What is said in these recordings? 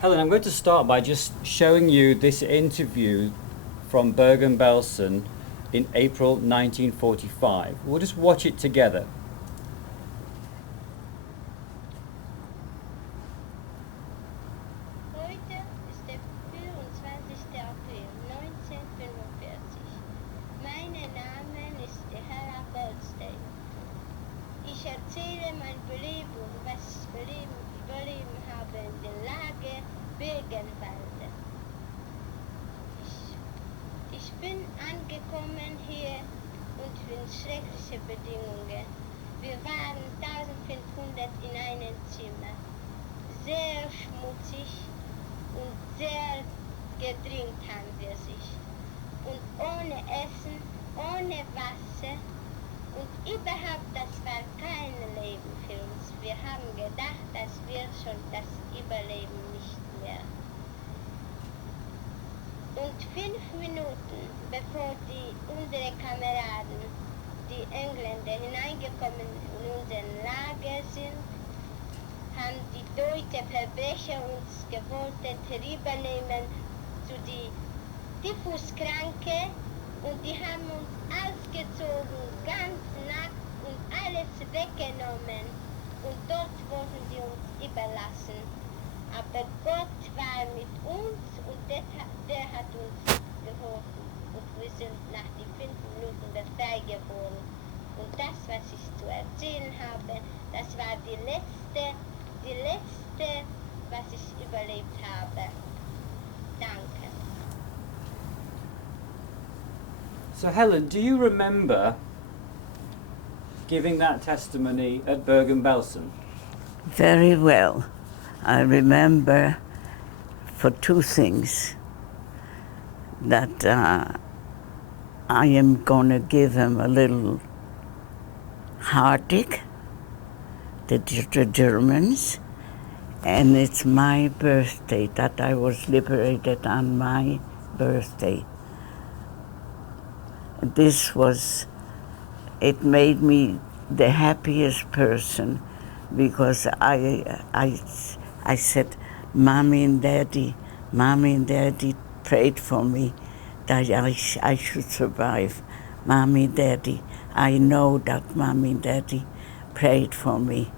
Helen, I'm going to start by just showing you this interview from Bergen-Belsen in April 1945. We'll just watch it together. Heute ist der 24. April 1945. Mein Name ist Hella Goldstein. Ich erzähle mein Beleben, was ich überleben habe in der Lage Bergenwalde. Ich bin angekommen hier und in schreckliche Bedingungen. Wir waren 1500 in einem Zimmer. Sehr schmutzig und sehr gedrängt haben wir sich. Und ohne Essen, ohne Wasser und überhaupt, das war kein Leben für uns. Wir haben gedacht, dass wir schon das Überleben nicht mehr. Und 5 Minuten bevor unsere Kameraden, die Engländer, hineingekommen in unser Lager sind, haben die deutschen Verbrecher uns gewollt rübernehmen zu die Typhuskranke und die haben uns ausgezogen, ganz nackt und alles weggenommen und dort wollten sie uns überlassen. Aber Gott war mit uns und der hat uns geholfen und wir sind nach den 5 Minuten befreit geworden. Und das, was ich zu erzählen habe, das war die letzte, was ich überlebt habe. Danke. So Helen, do you remember giving that testimony at Bergen-Belsen? Very well. I remember for 2 things that I am going to give him a little heartache, the Germans, and it's my birthday, that I was liberated on my birthday. It made me the happiest person because I said, Mommy and Daddy prayed for me that I should survive. Mommy, Daddy, I know that Mommy and Daddy prayed for me.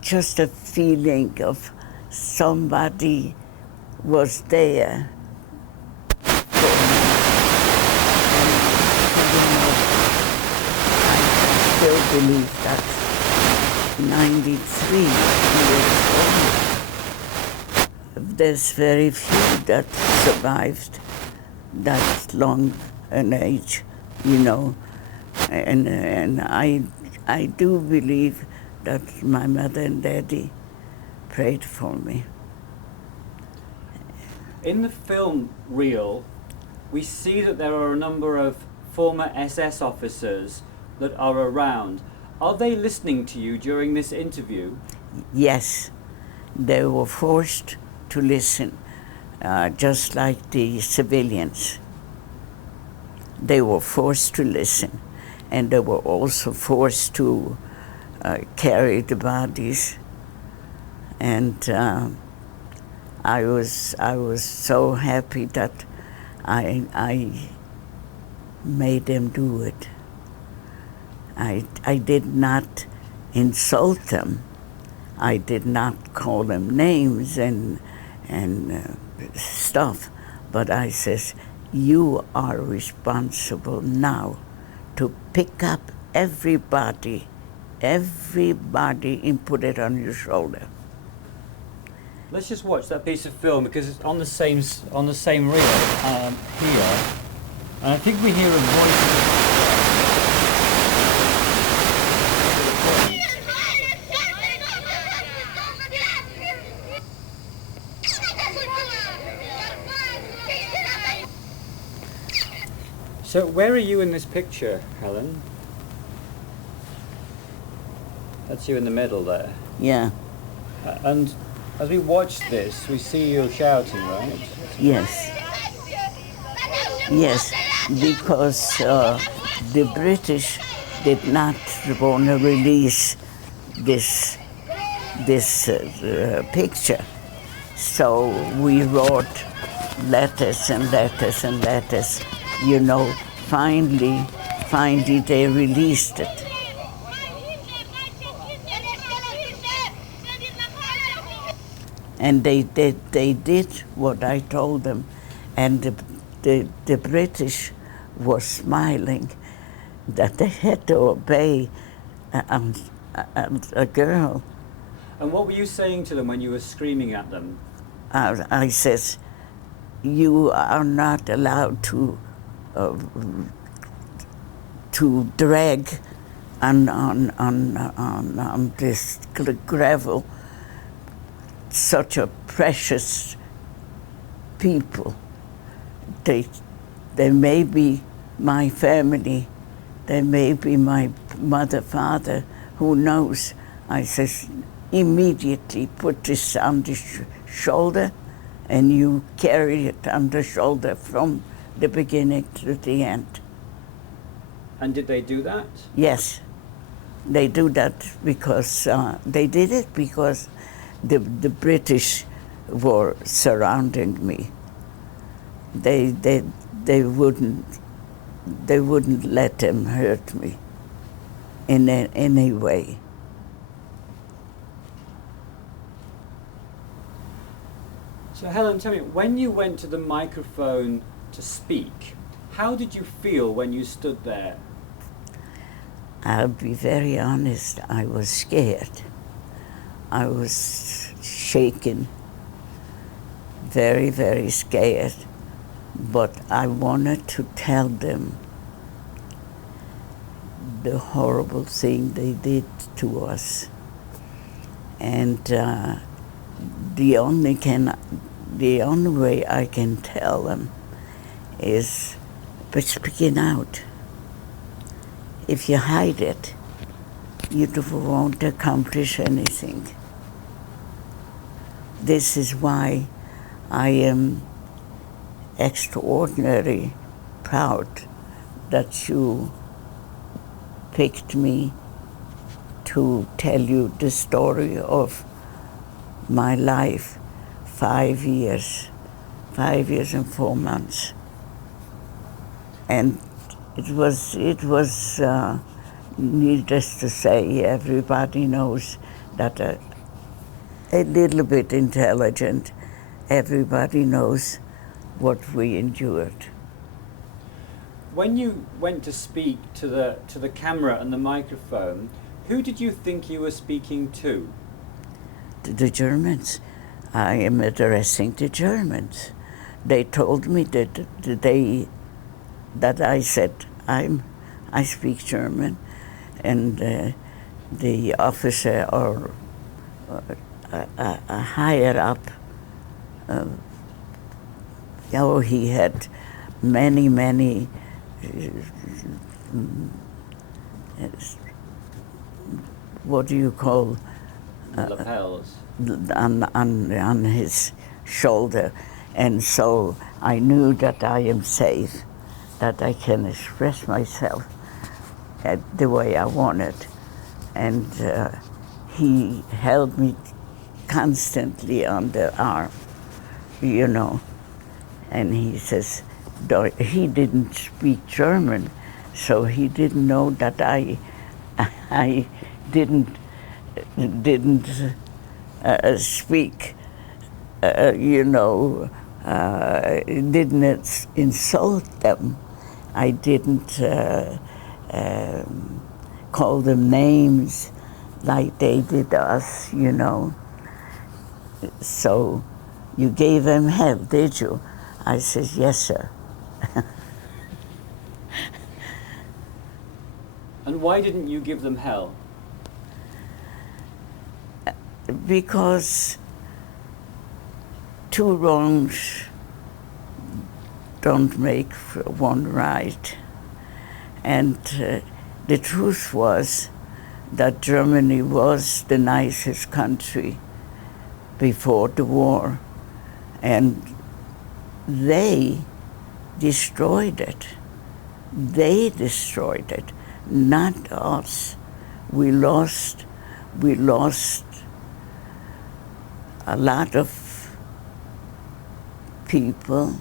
Just a feeling of somebody was there. I still believe that 93 years old, there's very few that survived that long an age, and I do believe that my mother and daddy prayed for me. In the film reel, we see that there are a number of former SS officers that are around. Are they listening to you during this interview? Yes, they were forced to listen, just like the civilians. They were forced to listen, and they were also forced to carry the bodies. And I was so happy that I made them do it. I did not insult them. I did not call them names and stuff, but I says, you are responsible now to pick up everybody and put it on your shoulder. Let's just watch that piece of film because it's on the same reel here, and I think we hear a voice. So where are you in this picture, Helen? That's you in the middle there. Yeah. And as we watch this, we see you shouting, right? Yes. Yes. because the British did not want to release this picture. So we wrote letters and letters and letters. You know, finally they released it. And they did what I told them, and the British were smiling that they had to obey a girl. And what were you saying to them when you were screaming at them? I says, you are not allowed to drag on this gravel such a precious people. They may be my family, they may be my mother, father, who knows? I says, immediately put this on the shoulder, and you carry it on the shoulder from the beginning to the end. And did they do that? Yes, they do that because they did it because the British were surrounding me. They wouldn't let them hurt me in any way. So Helen, tell me, when you went to the microphone to speak, how did you feel when you stood there? I'll be very honest, I was scared. I was shaken, very, very scared. But I wanted to tell them the horrible thing they did to us. And the only way I can tell them is by speaking out. If you hide it, you won't accomplish anything. This is why I am extraordinarily proud that you picked me to tell you the story of my life. 5 years and 4 months. And it was needless to say, everybody knows that a little bit intelligent, everybody knows what we endured. When you went to speak to the camera and the microphone, who did you think you were speaking to? The Germans. I am addressing the Germans. They told me that I said I speak German, and the officer or a higher up. He had many what do you call Lapels. on his shoulder, and so I knew that I am safe, that I can express myself the way I wanted, and he held me constantly on the arm, you know. And he says, he didn't speak German, so he didn't know that I didn't speak, didn't insult them. I didn't call them names like they did us, you know. So, you gave them hell, did you? I says, yes, sir. And why didn't you give them hell? Because two wrongs don't make one right. And the truth was that Germany was the nicest country before the war, and they destroyed it. They destroyed it, not us. We lost a lot of people,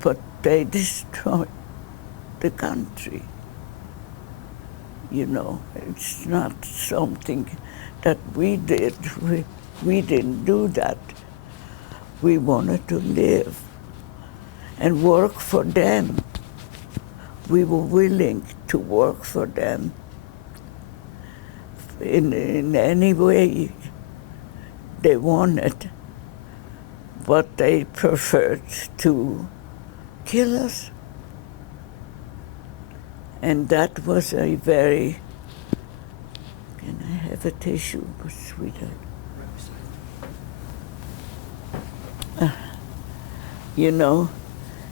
but they destroyed the country. You know, it's not something that we did. We didn't do that. We wanted to live and work for them. We were willing to work for them in any way they wanted, but they preferred to kill us. And that was a very, can I have a tissue, sweetheart? You know,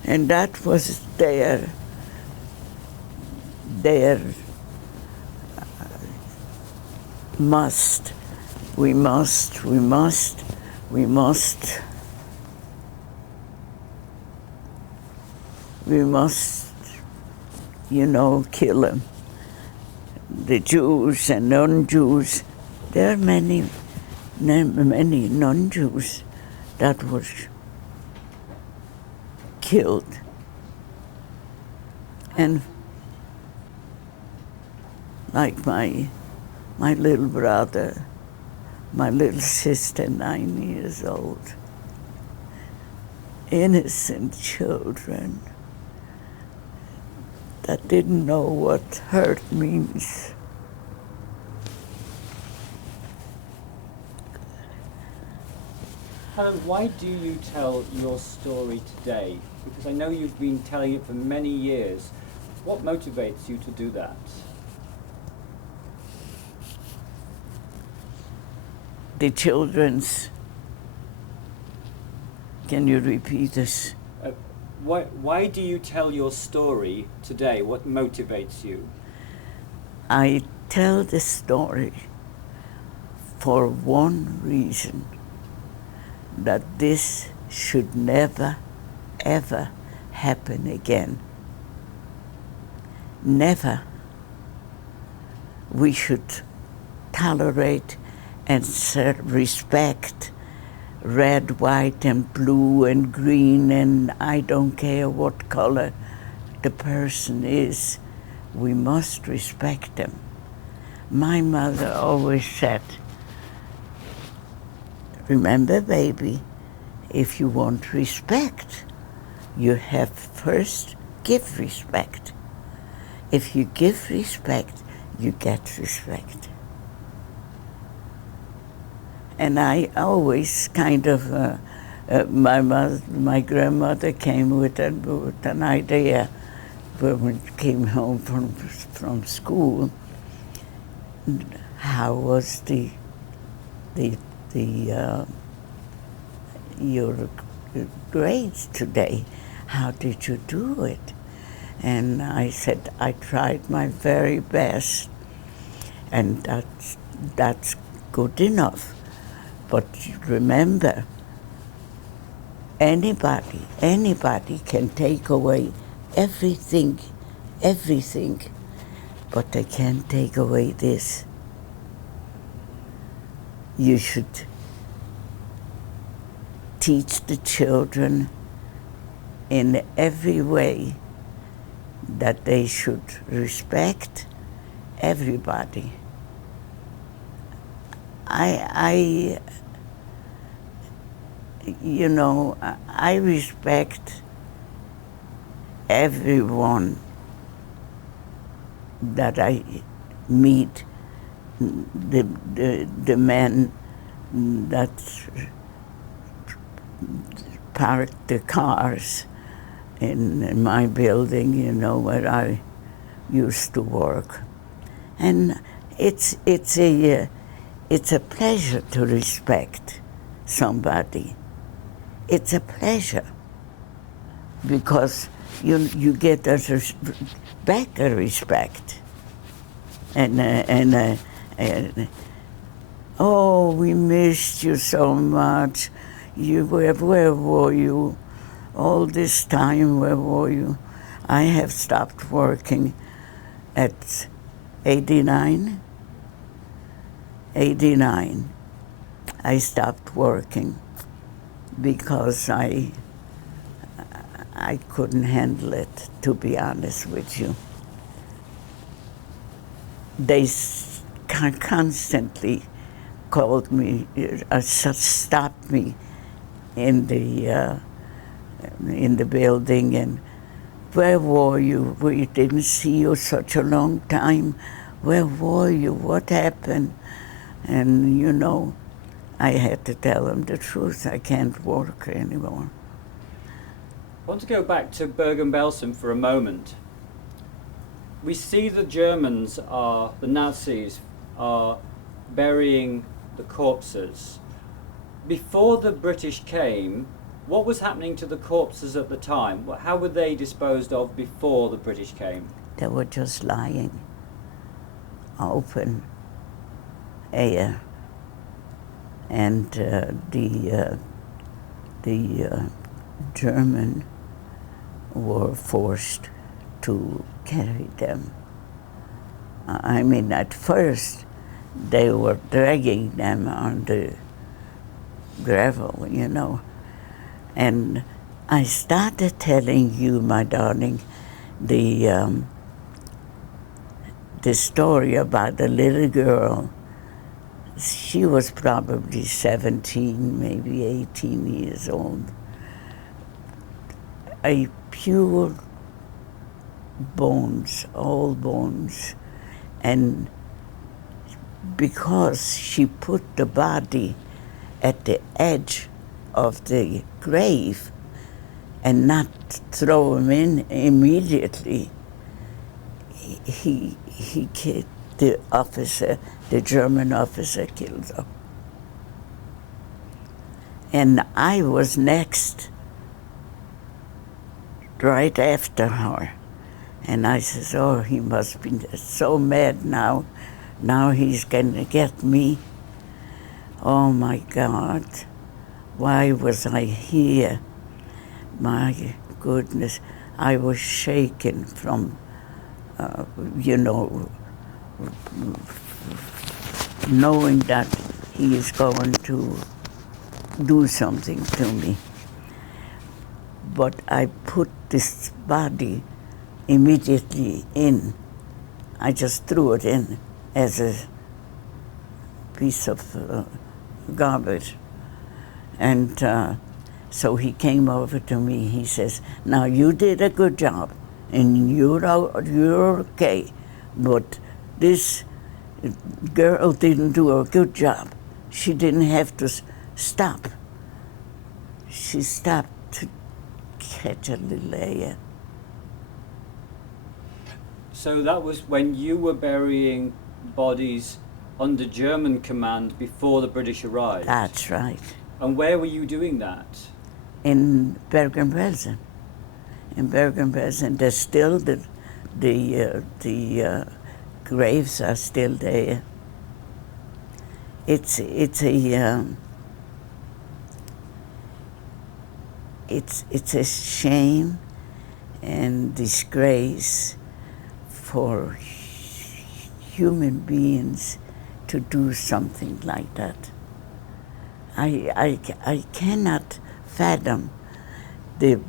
and that was their must. We must, you know, kill them. The Jews and non-Jews. There are many non-Jews that were killed. And like my little brother, my little sister, 9 years old, innocent children that didn't know what hurt means. Helen, why do you tell your story today? Because I know you've been telling it for many years. What motivates you to do that? The children's. Can you repeat this? Why do you tell your story today? What motivates you? I tell the story for one reason, that this should never, ever happen again. Never. We should tolerate and respect red, white, and blue, and green, and I don't care what color the person is. We must respect them. My mother always said, remember, baby, if you want respect, you have first give respect. If you give respect, you get respect. And I always kind of, my grandmother came with an idea when we came home from school. How was your grades today? How did you do it? And I said, I tried my very best, and that's good enough. But remember, anybody can take away everything, but they can't take away this. You should teach the children in every way that they should respect everybody. I respect everyone that I meet, the men that park the cars in my building, where I used to work. And it's a pleasure to respect somebody. It's a pleasure because you get back a respect. And oh, we missed you so much. Where were you? all this time, where were you? I have stopped working at 89. 89. I stopped working because I couldn't handle it, to be honest with you. They constantly called me, stopped me in the building, and where were you? We didn't see you such a long time. Where were you? What happened? And you know, I had to tell them the truth. I can't work anymore. I want to go back to Bergen-Belsen for a moment. We see the Nazis are burying the corpses. Before the British came, what was happening to the corpses at the time? How were they disposed of before the British came? They were just lying, open air, and the German were forced to carry them. I mean, at first they were dragging them on the gravel, you know. And I started telling you, my darling, the story about the little girl. She was probably 17, maybe 18 years old. A pure bones, all bones. And because she put the body at the edge of the grave and not throw him in immediately, he killed the officer, the German officer killed her. And I was next, right after her. And I says, oh, he must be so mad now. Now he's going to get me. Oh, my God. Why was I here? My goodness. I was shaken from, knowing that he is going to do something to me. But I put this body immediately in. I just threw it in as a piece of garbage. And so he came over to me. He says, now you did a good job and you're okay, but this girl didn't do a good job. She didn't have to stop. She stopped to catch a little air. So that was when you were burying bodies under German command before the British arrived? That's right. And where were you doing that? In Bergen-Belsen. In Bergen-Belsen, there's still the graves are still there. It's a shame and disgrace for human beings to do something like that. I cannot fathom the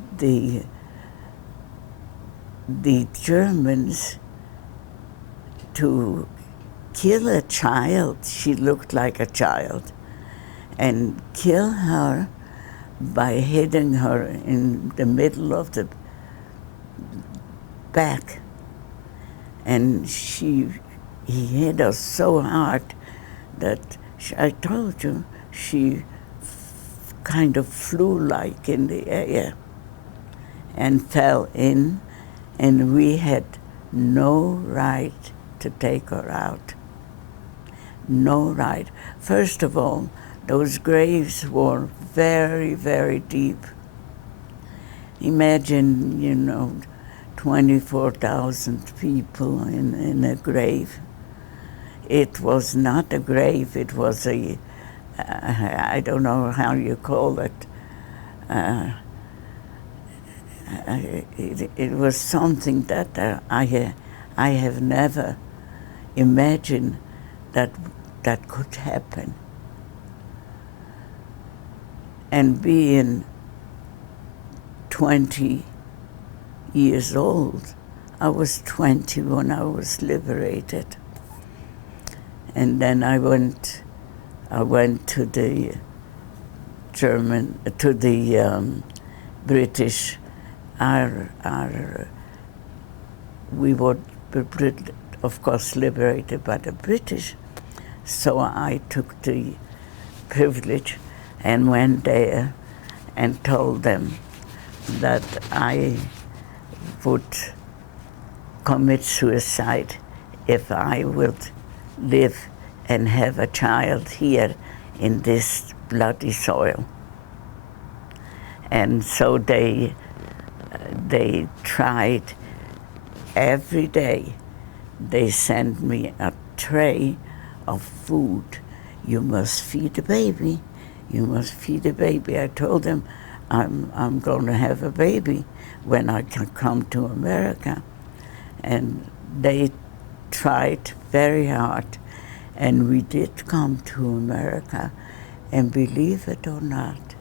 Germans to kill a child. She looked like a child, and kill her by hitting her in the middle of the back. And he hit her so hard that I told you, she kind of flew like in the air and fell in, and we had no right to take her out. No right. First of all, those graves were very, very deep. Imagine, 24,000 people in a grave. It was not a grave, it was I don't know how you call it. it was something that I have never imagined that could happen. And being 20 years old, I was 20 when I was liberated. And then I went to the British. We were, of course, liberated by the British. So I took the privilege and went there and told them that I would commit suicide if I would live and have a child here in this bloody soil. And so they tried every day. They sent me a tray of food. You must feed the baby. You must feed the baby. I told them I'm going to have a baby when I can come to America. And they tried very hard. And we did come to America. And believe it or not,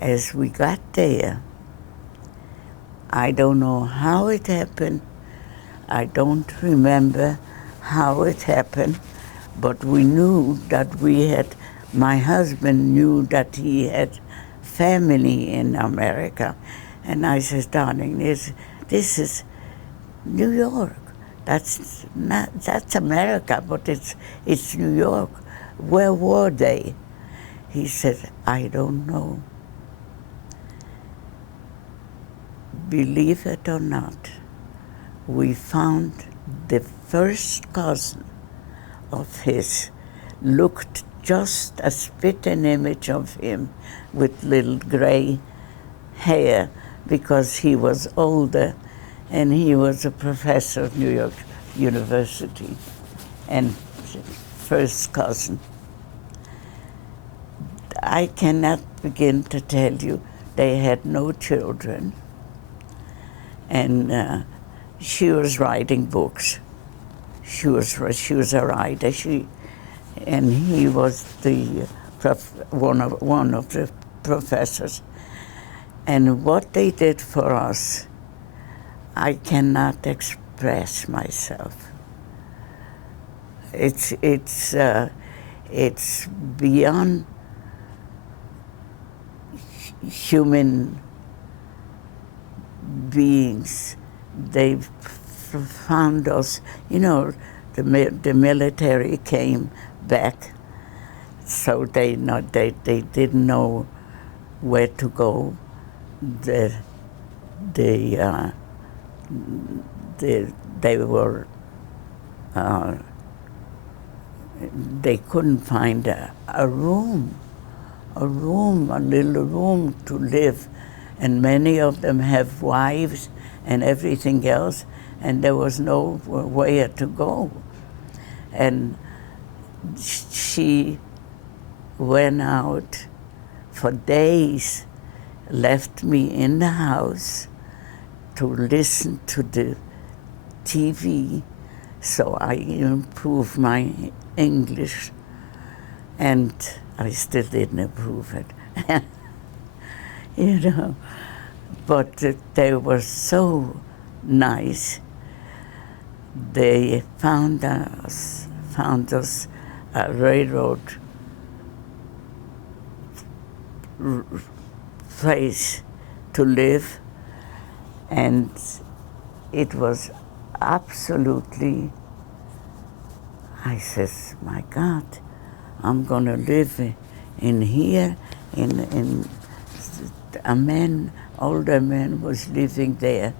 as we got there, I don't know how it happened. I don't remember how it happened, but we knew that my husband knew that he had family in America. And I said, darling, this is New York. That's America, but it's New York. Where were they? He said, I don't know. Believe it or not, we found the first cousin of his looked just a spitting image of him with little gray hair because he was older and he was a professor at New York University and first cousin. I cannot begin to tell you, they had no children. And she was writing books. She was a writer. And he was one of the professors. And what they did for us, I cannot express myself. It's beyond human beings. They found us, the military came back, so they didn't know where to go. They were they couldn't find a room, a little room to live. And many of them have wives and everything else, and there was nowhere to go. And she went out for days, left me in the house to listen to the TV, so I improved my English, and I still didn't improve it. But they were so nice. They found us a railroad place to live, and it was absolutely, I says, my God, I'm gonna live in here, in a man, older man was living there,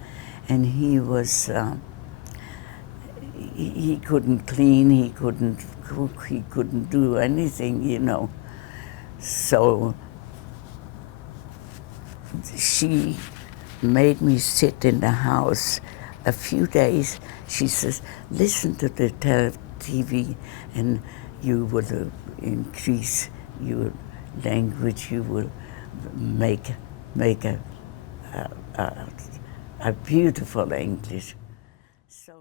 and he was, he couldn't clean, he couldn't cook, he couldn't do anything, So she made me sit in the house a few days. She says, listen to the TV and you will increase your language, you will make a a beautiful English. So.